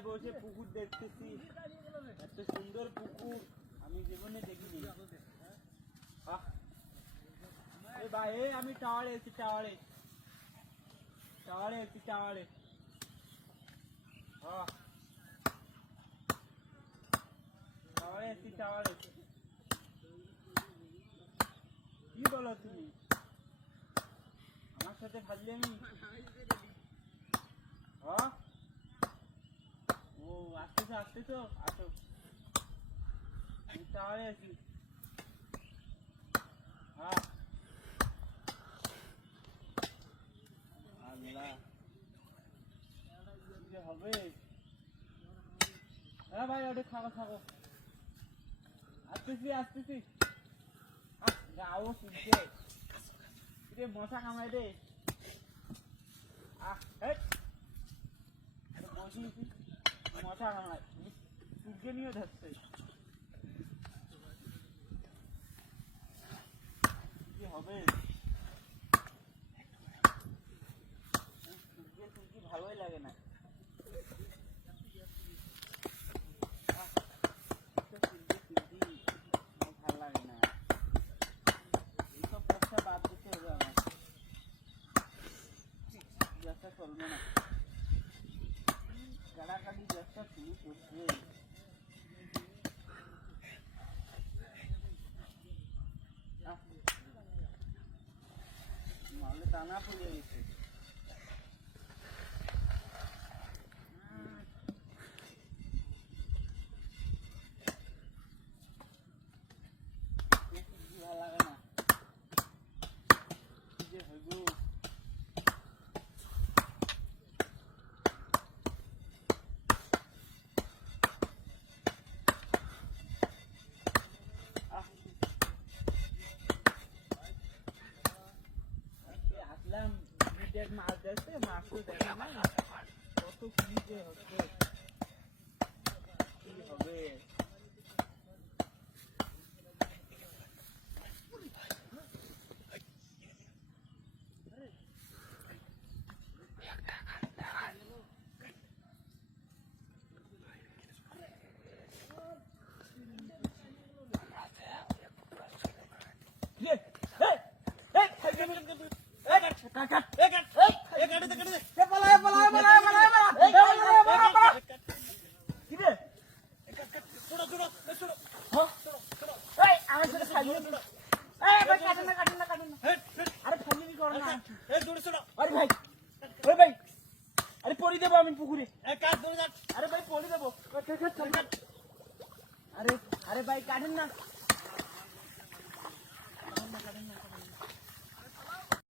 জায়গায় বসে পুকুর দেখতেছি, এত সুন্দর পুকুর আমি জীবনে দেখিনি। ভাই আমি টাওয়ারে এসেছি, টাওয়ারে এসেছি, টাওয়ারে। টাওয়ারে এসেছি, টাওয়ারে। কি বলো তুমি আমার সাথে ফাজলামি? ও আসতেছো, আসতেছো, আসো। আমি টাওয়ারে আছি। আল্লাহ কি হবে? হ্যাঁ ভাই, ওটা খাবো খাবো। আসতেছি, আসতেছি। গাও শুনছে মশা কামাই রে। বসিয়েছি, মশা কামাই, সূর্য নিয়ে ধরছে। কি হবে? সূর্য ভালোই লাগে না। ভাল লাগে না, এইসব ব্যবসা বাদ দিতে হবে আমার। ব্যবসা চলবে না, কাড়াকাড়ি ব্যবসা শুরু করছে। নাহলে টানা পড়ে গেছে। ভালো লাগে না, কি যে হইব। আসলাম মাছ দেখতে, মাছ তো দেখে না, কত কি যে হচ্ছে, কি হবে? আরে পরি দেবো আমি পুকুরে। আরে ভাই পরি দেবো। আরে আরে ভাই কাটেন না।